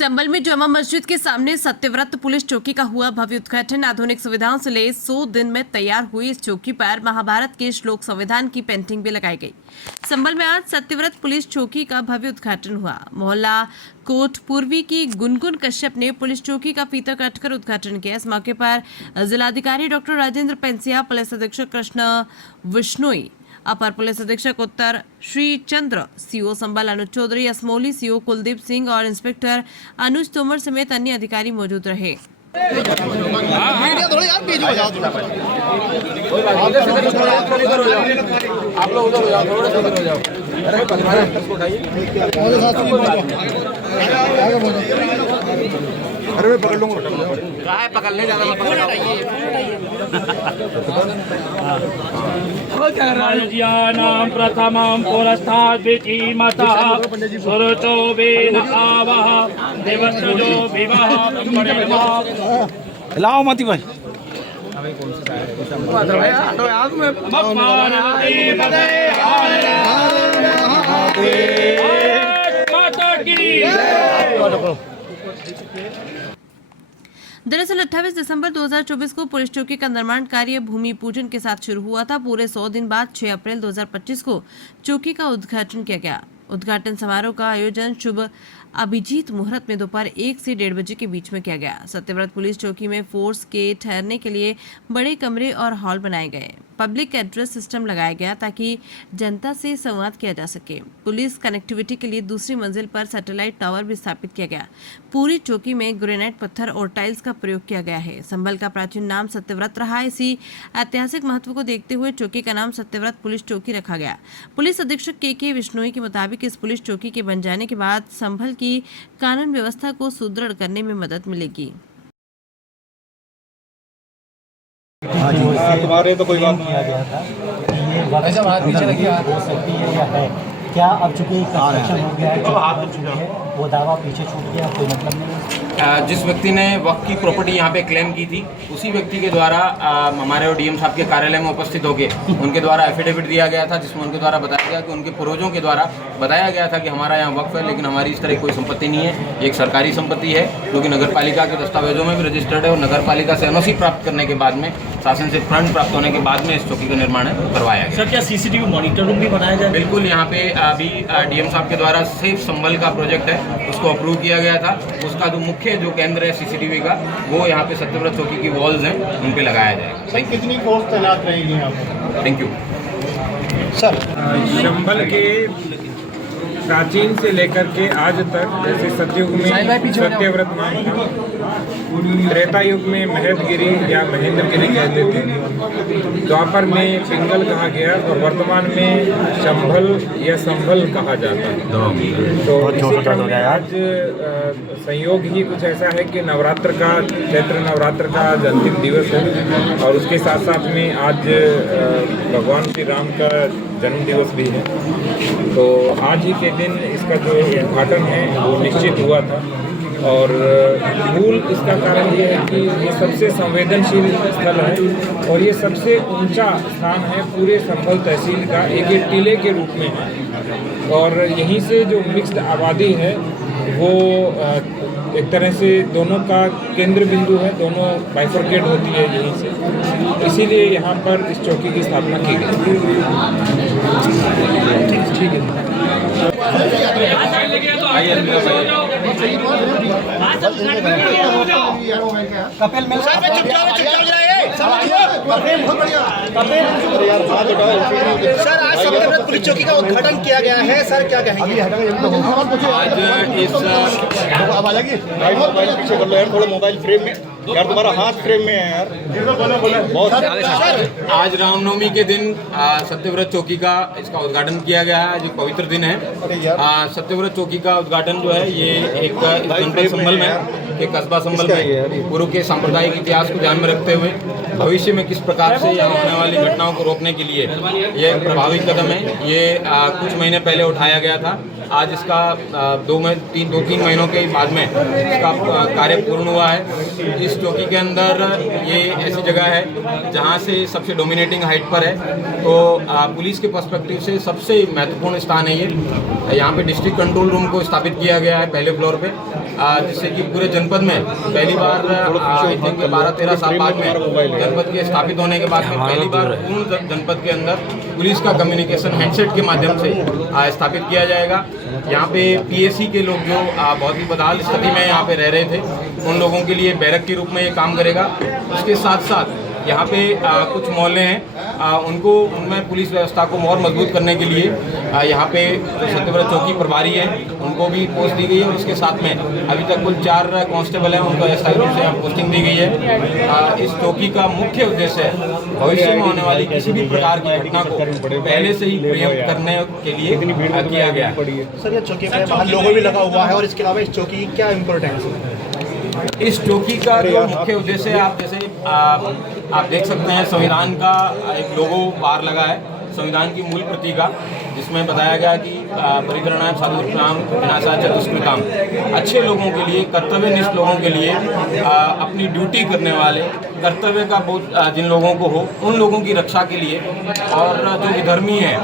संभल में जामा मस्जिद के सामने सत्यव्रत पुलिस चौकी का हुआ भव्य उद्घाटन। आधुनिक सुविधाओं से लैस 100 दिन में तैयार हुई इस चौकी पर महाभारत के श्लोक संविधान की पेंटिंग भी लगाई गई। संभल में आज सत्यव्रत पुलिस चौकी का भव्य उद्घाटन हुआ। मोहल्ला कोट पूर्वी की गुनगुन कश्यप ने पुलिस चौकी का फीता काटकर उद्घाटन किया। इस मौके पर जिलाधिकारी डॉक्टर राजेंद्र पेंसिया, पुलिस अधीक्षक कृष्ण विश्नोई, अपर पुलिस अधीक्षक उत्तर श्री चंद्र, सीओ संभल अनुज चौधरी, असमोली सीओ कुलदीप सिंह और इंस्पेक्टर अनुज तोमर समेत अन्य अधिकारी मौजूद रहे। आप लोग उधर हो जाओ, थोड़ा सा उधर हो जाओ। अरे मैं पकड़ लूंगा। कहाँ है पकड़ने जाना? राज्यानां प्रथमं पुरस्ताद् विचीमतः सुरतो वेन आवः देवस्रजो विवाह लाओ मती भाई। दरअसल 28 दिसंबर 2024 को पुलिस चौकी का निर्माण कार्य भूमि पूजन के साथ शुरू हुआ था। पूरे 100 दिन बाद 6 अप्रैल 2025 को चौकी का उद्घाटन किया गया। उद्घाटन समारोह का आयोजन शुभ अभिजीत मुहूर्त में दोपहर 1 से 1:30 बजे के बीच में किया गया। सत्यव्रत पुलिस चौकी में फोर्स के ठहरने के लिए बड़े कमरे और हॉल बनाए गए। पब्लिक एड्रेस सिस्टम लगाया गया ताकि जनता से संवाद किया जा सके। पुलिस कनेक्टिविटी के लिए दूसरी मंजिल पर सैटेलाइट टावर भी स्थापित किया गया। पूरी चौकी में ग्रेनाइट पत्थर और टाइल्स का प्रयोग किया गया है। संभल का प्राचीन नाम सत्यव्रत रहा है। इसी ऐतिहासिक महत्व को देखते हुए चौकी का नाम सत्यव्रत पुलिस चौकी रखा गया। पुलिस अधीक्षक के विश्नोई के मुताबिक इस पुलिस चौकी के बन जाने के बाद संभल की कानून व्यवस्था को सुदृढ़ करने में मदद मिलेगी। तुम्हारे तो कोई बात नहीं किया गया था ये हो सकती है या है क्या? अब चूंकि कंस्ट्रक्शन हो गया है, वो दावा पीछे छूट गया, कोई मतलब नहीं। जिस व्यक्ति ने वक्त की प्रॉपर्टी यहाँ पे क्लेम की थी, उसी व्यक्ति के द्वारा हमारे और डीएम साहब के कार्यालय में उपस्थित होकर उनके द्वारा एफिडेविट दिया गया था, जिसमें उनके द्वारा बताया गया कि उनके पूर्वजों के द्वारा बताया गया था कि हमारा यहाँ वक्फ है, लेकिन हमारी इस तरह कोई संपत्ति नहीं है। ये एक सरकारी संपत्ति है जो कि नगर पालिका के दस्तावेजों में भी रजिस्टर्ड है और नगर पालिका से एनओसी प्राप्त करने के बाद में, शासन से फंड प्राप्त होने के बाद में इस चौकी का निर्माण करवाया गया। सर, क्या सीसीटीवी मॉनिटर रूम भी बनाया जाए? बिल्कुल, यहाँ पे अभी डीएम साहब के द्वारा सेफ संभल का प्रोजेक्ट है, उसको अप्रूव किया गया था। उसका जो मुख्य केंद्र है सीसीटीवी का, वो यहाँ पे सत्यव्रत चौकी की वॉल्स हैं, उन पे लगाया जाएगा। कितनी फोर्स तैनात रहेगी यहाँ पर? थैंक यू सर, संभल के प्राचीन से लेकर के आज तक, जैसे सतयुग में सत्यव्रत नाम था, त्रेता युग में महदगिरी या महेंद्रगिरी कहते थे, द्वापर में पिंगल कहा गया और वर्तमान में संभल या संभल कहा जाता है। तो इसी क्रम में आज संयोग ही कुछ ऐसा है कि नवरात्र का, चैत्र नवरात्र का आज अंतिम दिवस है और उसके साथ साथ में आज भगवान श्री राम का जन्म दिवस भी है। तो आज ही के दिन इसका जो उद्घाटन है वो निश्चित हुआ था और मूल इसका कारण ये है कि ये सबसे संवेदनशील स्थल है और ये सबसे ऊंचा स्थान है पूरे संभल तहसील का, एक टीले के रूप में है और यहीं से जो मिक्स्ड आबादी है वो एक तरह से दोनों का केंद्र बिंदु है, दोनों बाइफरकेट होती है यहीं से, इसीलिए यहाँ पर इस चौकी की स्थापना की गई। ठीक है। कपिल मिल सर, आज सत्यव्रत पुलिस चौकी का उद्घाटन किया गया है, सर क्या कहेंगे? आज इस मोबाइल पीछे कर लो यार, थोड़ा मोबाइल फ्रेम में यार, तुम्हारा हाथ फ्रेम में है यार, बहुत। आज रामनवमी के दिन सत्यव्रत चौकी का इसका उद्घाटन किया गया है, जो पवित्र दिन है। सत्यव्रत चौकी का उद्घाटन जो है ये एक जनपद संभल में, एक कस्बा संभल में पूर्व के सांप्रदायिक इतिहास को ध्यान में रखते हुए भविष्य में किस प्रकार से यहाँ होने वाली घटनाओं को रोकने के लिए ये एक प्रभावी कदम है। ये कुछ महीने पहले उठाया गया था आज इसका 2-3 महीनों के बाद में इसका कार्य पूर्ण हुआ है। इस चौकी के अंदर ये ऐसी जगह है जहाँ से सबसे डोमिनेटिंग हाइट पर है, तो पुलिस के पर्सपेक्टिव से सबसे महत्वपूर्ण स्थान है ये। यहाँ पे डिस्ट्रिक्ट कंट्रोल रूम को स्थापित किया गया है पहले फ्लोर पे, जिससे कि पूरे जनपद में पहली बार आई थिंक 12-13 साल बाद में जनपद के स्थापित होने के बाद में पहली बार पूर्ण जनपद के अंदर पुलिस का कम्युनिकेशन हैंडसेट के माध्यम से स्थापित किया जाएगा। यहाँ पे पीएसी के लोग जो बहुत ही बदहाल स्थिति में यहाँ पे रह रहे थे, उन लोगों के लिए बैरक के रूप में ये काम करेगा। उसके साथ साथ यहाँ पे कुछ मोहल्ले हैं, उनमें पुलिस व्यवस्था को और मजबूत करने के लिए यहाँ पे सत्यव्रत चौकी प्रभारी हैं, उनको भी पोस्ट दी गई है। और उसके साथ में अभी तक कुल 4 कांस्टेबल हैं, उनको अस्थायी रूप से यहाँ पोस्टिंग दी गई है। इस चौकी का मुख्य उद्देश्य है भविष्य में होने वाली किसी भी प्रकार की घटना को पहले से ही प्रियम करने के लिए किया गया है। सर, ये चौकी पे बाहर लोगो भी लगा हुआ है, और इसके अलावा इस चौकी की क्या इम्पोर्टेंस है? इस चौकी का जो मुख्य उद्देश्य है, आप जैसे आप देख सकते हैं, संविधान का एक लोगो बाहर लगा है, संविधान की मूल प्रति का, जिसमें बताया गया कि परित्रणाय साधुनाम विनाशाय चतुष्कृताम, अच्छे लोगों के लिए, कर्तव्यनिष्ठ लोगों के लिए, अपनी ड्यूटी करने वाले, कर्तव्य का बोध जिन लोगों को हो, उन लोगों की रक्षा के लिए, और जो विधर्मी हैं,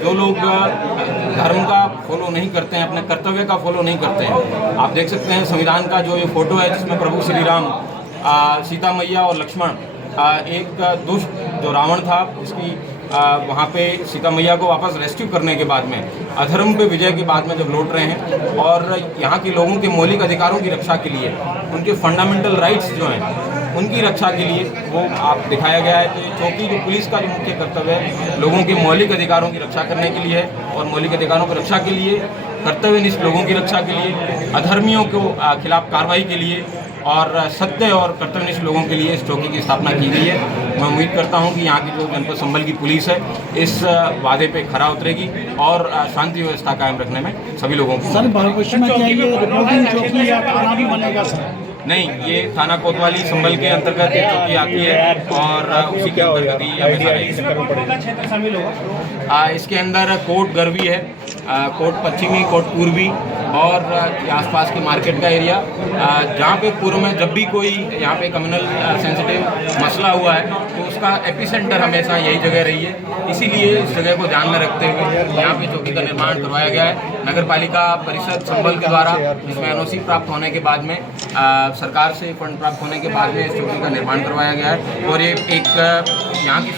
जो लोग धर्म का फॉलो नहीं करते हैं, अपने कर्तव्य का फॉलो नहीं करते हैं। आप देख सकते हैं संविधान का जो ये फोटो है, जिसमें प्रभु श्री राम, सीता मैया और लक्ष्मण, एक दुष्ट जो रावण था, उसकी वहाँ पे सीता मैया को वापस रेस्क्यू करने के बाद में, अधर्म पे विजय के बाद में जब लौट रहे हैं, और यहाँ के लोगों के मौलिक अधिकारों की रक्षा के लिए, उनके फंडामेंटल राइट्स जो हैं उनकी रक्षा के लिए वो आप दिखाया गया है। तो ये चौकी जो पुलिस का जो मुख्य कर्तव्य है, लोगों के मौलिक अधिकारों की रक्षा करने के लिए है, और मौलिक अधिकारों की रक्षा के लिए, कर्तव्यनिष्ठ लोगों की रक्षा के लिए, अधर्मियों को खिलाफ कार्रवाई के लिए, और सत्य और कर्तव्यनिष्ठ लोगों के लिए इस चौकी की स्थापना की गई है। मैं उम्मीद करता हूं कि यहाँ की जो जनपद संभल की पुलिस है, इस वादे पे खरा उतरेगी और शांति व्यवस्था कायम रखने में सभी लोगों को। सर, भविष्य में क्या ये रिपोर्टिंग चौकी या थाना भी बनेगा सर? नहीं, ये थाना कोतवाली संभल के अंतर्गत एक चौकी आती है, और उसी के अंतर्गत ही हमेशा रहेगी। इसके अंदर कोट गरवी है, कोट पश्चिमी, कोट पूर्वी, और आसपास के मार्केट का एरिया, जहाँ पे पूर्व में जब भी कोई यहाँ पे कम्युनल सेंसिटिव मसला हुआ है, तो उसका एपिसेंटर हमेशा यही जगह रही है। इसीलिए इस जगह को ध्यान में रखते हुए यहाँ पे चौकी का निर्माण करवाया गया है। नगर पालिका परिषद संभल के द्वारा इसमें एनओसी प्राप्त होने के बाद में, सरकार से फंड प्राप्त होने के बाद में इस चौकी का निर्माण करवाया गया है, और ये एक यहाँ की